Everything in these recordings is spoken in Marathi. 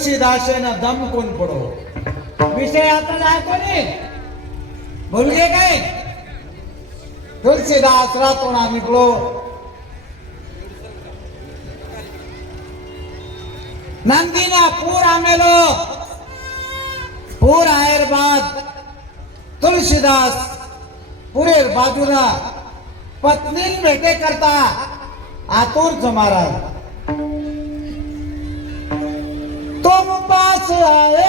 तुलसीदासेनं दम कोण पडो विषय आता जाय कोणी भूल गए काय तुलसीदास रातों निकलो नंदीना पूर आमेलो पूर आयर बाद तुलसीदास पूरे बाजूला पत्नी भेटे करता आतुर महाराज तुम पास आए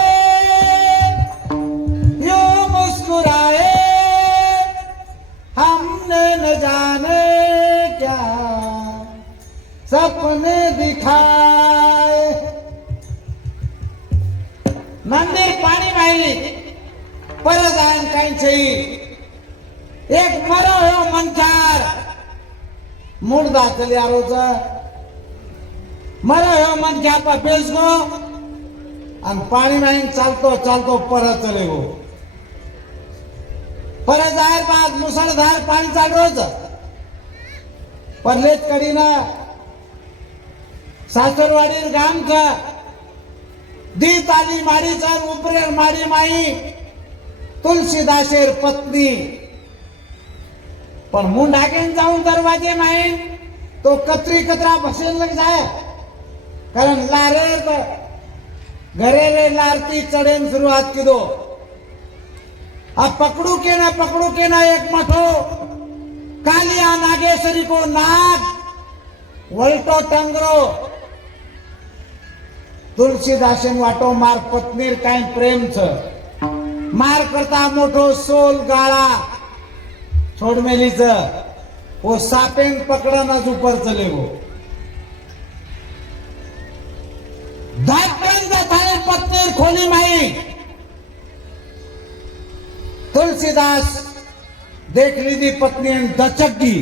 यो मुस्कुराए हमने न जाने क्या सपने दिखाए मंदिर पाणी मायली परत आण कांची एक मरो हो मनचार मुर्दा चलिया रोज मरो हो मन क्या पा पेश गो अन पाणी माईन चालतो चालतो परत चले गो परत जायर बाद मुसळधार पाणी चाल रोज परलेच कडीना सासरवाडीर गाम का दी ताली मारी चार उपरेर मारी माई तुलसीदासेर पत्नी पण मुंड आगेन जाऊन दरवाजे माईन तो कतरी कतरा बसेन लग जाए कारण लारे घरे रे लारती चढ़ेन शुरुआत की दो अब पकड़ू के ना एक मठो कालिया नागेश्वरी को नाग वल्टो टंगरो तुलसीदासन वाटो मार पत्नीर काय प्रेम छ मार करता मोठो सोल गाळा छोडमेलीच वो सापेंग पकडना ऊपर चले वो धाटकन थाने पत्नीर खोली माई तुलसीदास देख ली थी पत्नी दचक गई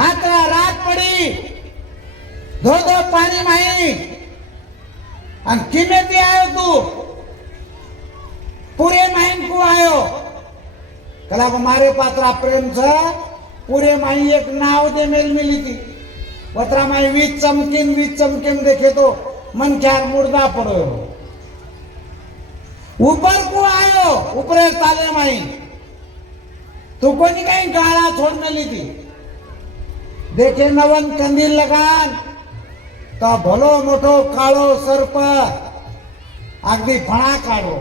आतरा रात पड़ी धो धो पानी माई अन किमे थी आयो तू पूरे माइन को आयो कला को मारे पात्रा प्रेम छ पूरे माई एक नाव दे मेल मिली थी पत्रा माई वीज चमकिन देखे तो मन ख्यार मुर्दा पड़ो ऊपर को आयो ऊपर ताले माई तू कोनी कहीं गाला छोड़ने ली थी देखे नवन कंदील लगान तो भलो मोठो काळो सर्प अगदी फणा काढो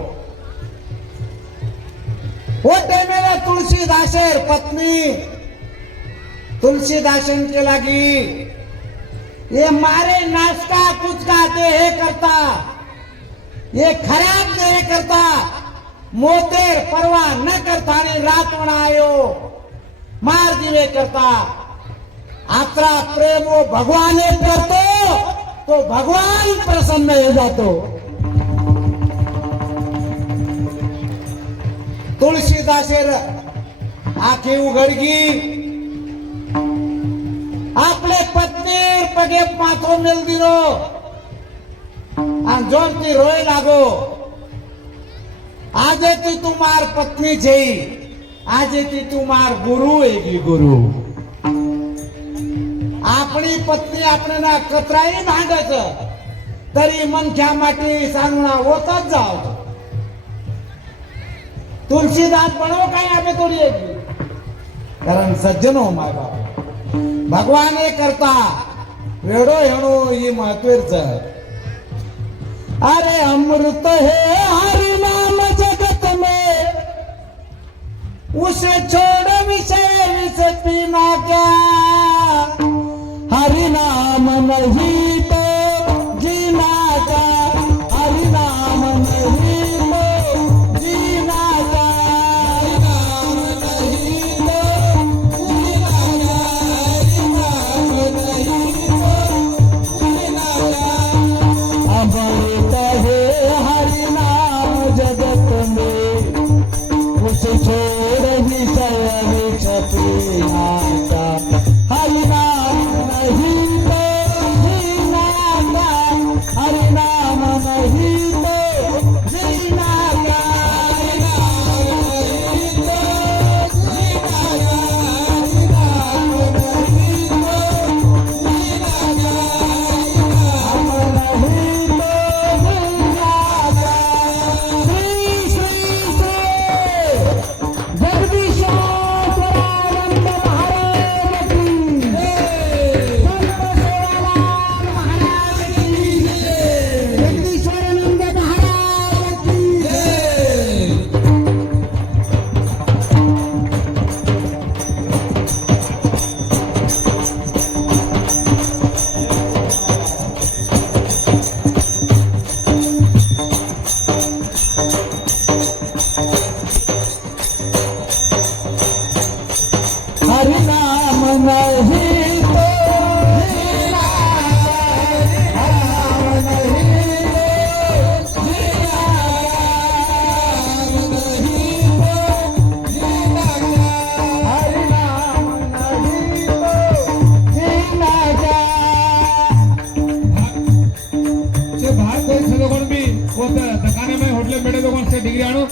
होते मेरे तुलसीदासेर पत्नी तुलसीदासन के लगी ये मारे नाश्ता कुछ खाते है करता ये खराब नहीं करता मोतेर परवाह न करता नहीं रात आयो मार दिवे करता आत्रा प्रेम वो भगवान करतो तो भगवान प्रसन्न हो जातो तुलसीदासेर आखी उघडगी आपले पत्नीर पगे माथो मेल दिलो आणि जोरती रोय लागो आजे ती तुमार पत्नी छे आजे ती तुमार गुरु एगी गुरु आपली पत्नी आपने ना कतराई भांडत तरी मनख्या माटी सांगणा होतच जाव तुलसीदास बनो काय आम्ही थोडी कारण सज्जन हो माय बाप भगवान हे करता वेडो हेणो ही महत्वेच अरे अमृत है हरि नाम जगत में उसे छोड़ विषय विष पीना क्या हरि नाम नहीं तो जीना क्या हरि नाम नहीं तो जीना क्या हरि नाम नहीं तो जीना क्या हरि नाम नहीं तो जीना क्या अमृत है हरि नाम जगत में उसे छोड़ विषय विष पीना क्या हरि नाम नहीं तो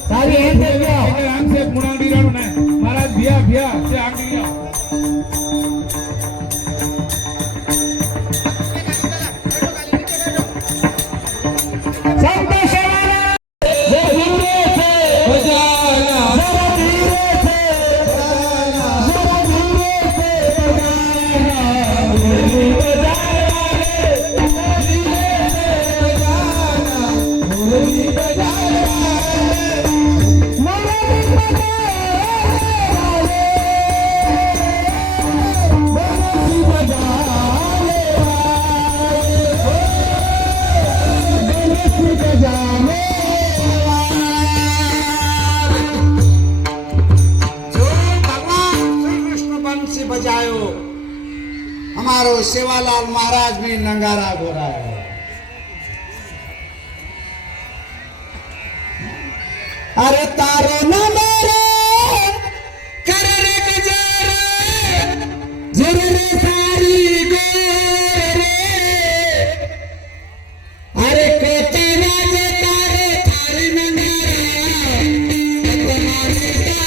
सारी एन दे दिया એટલે આમ છે મુણાંડી રાડું ને મહારાજ ભિયા ભિયા છે આંગળી લ્યો संत सेवाला जे धीरे से બજાના जरा धीरे से जरा धीरे से मुरली बजाना मुरली बजाना बजायो हमारो सेवालाल महाराज भी नंगारा घोरायो अरे तारो न मेरे कर रे गुजारा जरे सारी गोरे अरे कोते राजे तारे थारी नंगारा तुम्हारी तारी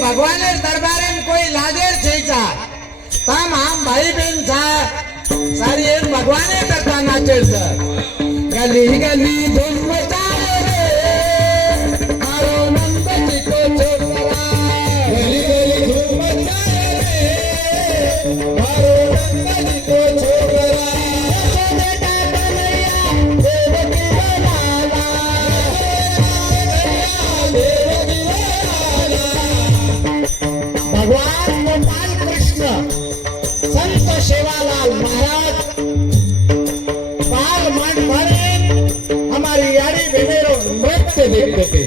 भगवान दरबार में कोई लादेर छेचा तम हम भाई बहन था सारी एक भगवान करता नाचे गली गली धूम मचा रे मारो नंद जी को छोकरा गली गली धूम मचा रे मारो नंद जी को छोकरा बेटा कन्हैया देवकी बनाला देवकी भगवान गोपाल कृष्ण संत सेवालाल महाराज बाल मन भरे हमारी यारी विवेरो नृत्य देखते थे।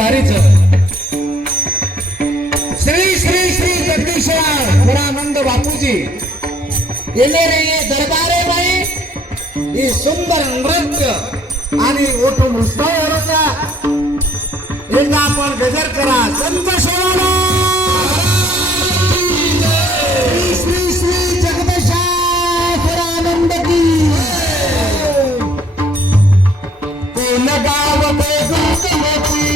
भारीच श्री श्री श्री जगदीश्वर पुरानंद बापूजी येणे रे ये दरबारे बाई ही सुंदर नृत्य आणि ओठ मृष्टावरचा एकदा आपण गजर करा संत सोळा श्री श्री जगदीशानंद की कोण गाव बेगुंती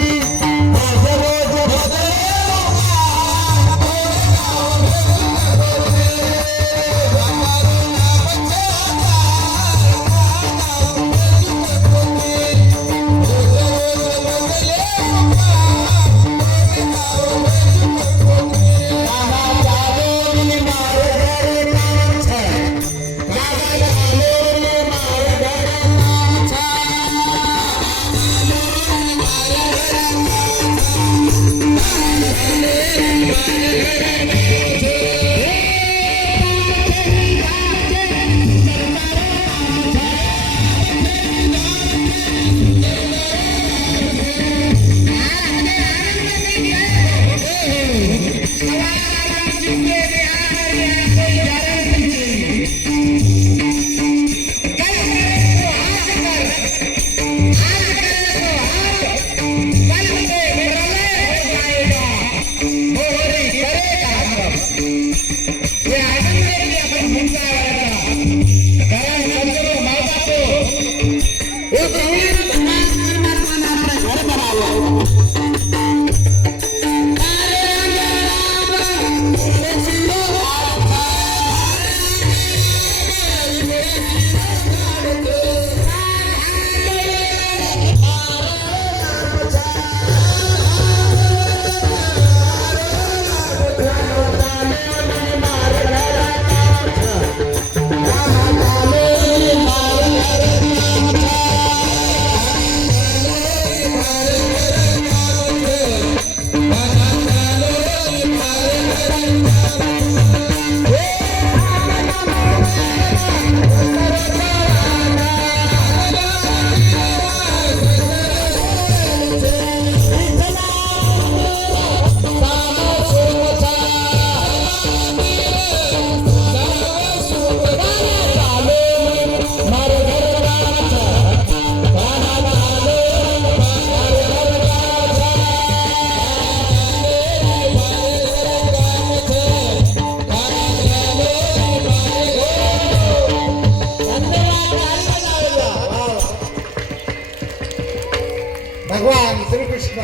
भगवान श्रीकृष्ण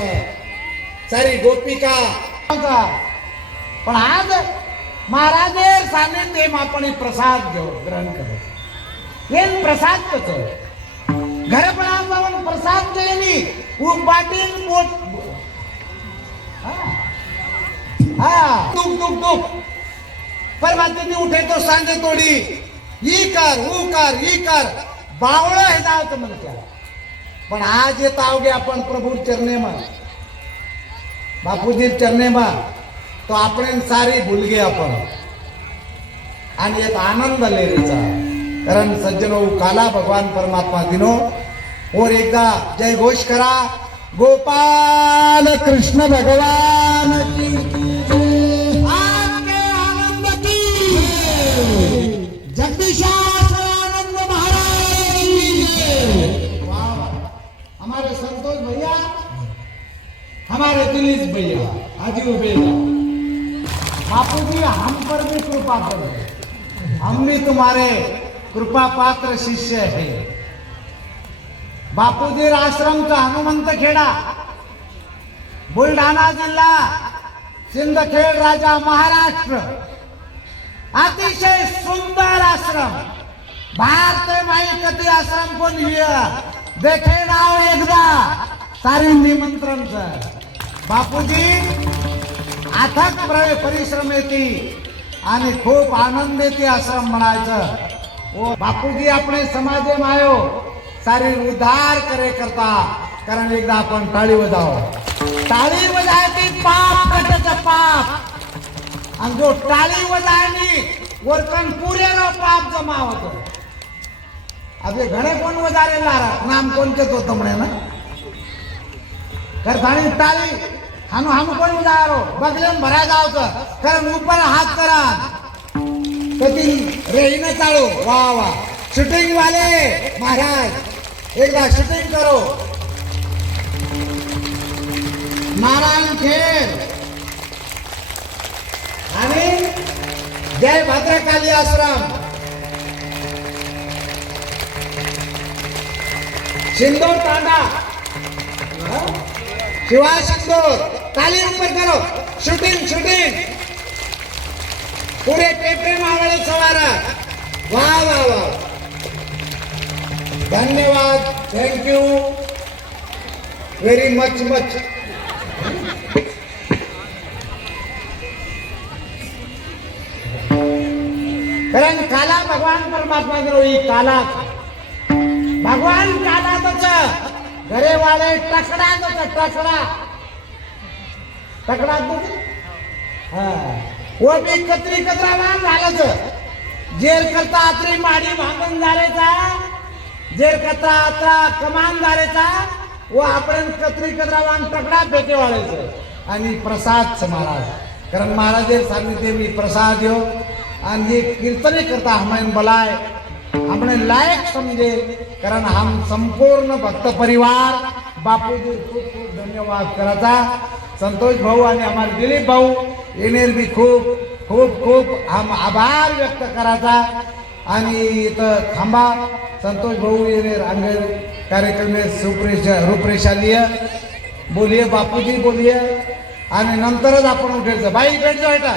सारी गोपिका पण आज महाराजे सानिध्य आपण प्रसाद ग्रहण करत हे प्रसाद कस घर पण जाऊन प्रसाद केली पाटील मोठ दुख दुख दुख परमात्मा उठे तो सांगे तोडी ई कर बावळ हे जावत म्हणत्या पण आज येत आवगे आपण प्रभु चरणे मा बापूजी चरणे मा तो आपण सारी भूल गे आपण आणि एक आनंद लेरीचा कारण सज्जनो काला भगवान परमात्मा दिनो और एकदा जय घोष करा गोपाल कृष्ण भगवान की आपके आनंद की जगदीशानंद महाराज की हमारे संतोष भैया हमारे दिलीप भैया हाजी भैया बापू जी हम पर भी कृपा करो हम भी तुम्हारे कृपा पात्र शिष्य है बापूजी आश्रम का हनुमंत खेड़ा बुलढाणा जिल्हा सिंदखेड राजा महाराष्ट्र अतिशय सुंदर आश्रम भारत माही कधी आश्रम कोण देखे नाव एकदा सारे निमंत्रण बापूजी अथक परिश्रम येते आणि खूप आनंद येते आश्रम म्हणायचं ओ बापूजी आपले समाज मायो सारी उद्धार करे करता कारण एकदा आपण टाळी वाजायची पाप कटाचं पाप आणि जो टाळी वाजायनी वरकन पुरे पाप जमा होतो आपले घणे कोण वजारेला नाम कोण केत होतं म्हणे ना करतानी ताली हम कोण जारो बगले भरा जावचं कारण ऊपर हात करा कधी रेही न चालू वा वा शूटिंग वाले महाराज एकदा शूटिंग करो नारायण खेळ आणि जय भद्रकाली आश्रम सिंदूर तांडा शिवा सिंदूर ताली ऊपर करो शूटिंग शूटिंग पूरे पेपरे मावळे सवारा वाह वाह वाह धन्यवाद thank you very much much कारण काला भगवान परमात्मा द्रोही काला भगवान काला तच घरे वाले टकड़ा तच टकड़ा वो भी कतरी कतरावान झालंच जेर करता आत्री माडी भांगून झालेचा जेर करता आता कमान झालेचा व आपण कतरी कतरावान टकड़ा फेके वाळायचं आणि प्रसाद महाराज कारण महाराज सांगितले मी प्रसाद यो आणि ये कीर्तने करता हमें बलाय हमने लायक समझे कारण हम संपूर्ण भक्त परिवार बापूजी खूप खूप धन्यवाद करायचा संतोष भाऊ आणि हमारे दिलीप भाऊ येणेर भी खूप खूप खूप हम आभार व्यक्त करायचा आणि इथं थांबा संतोष भाऊ येणेर अंग कार्यक्रम में रूपरेषा लिया बोलिए बापूजी बोलिए आणि नंतरच आपण उठायचं बाई भेट जायचा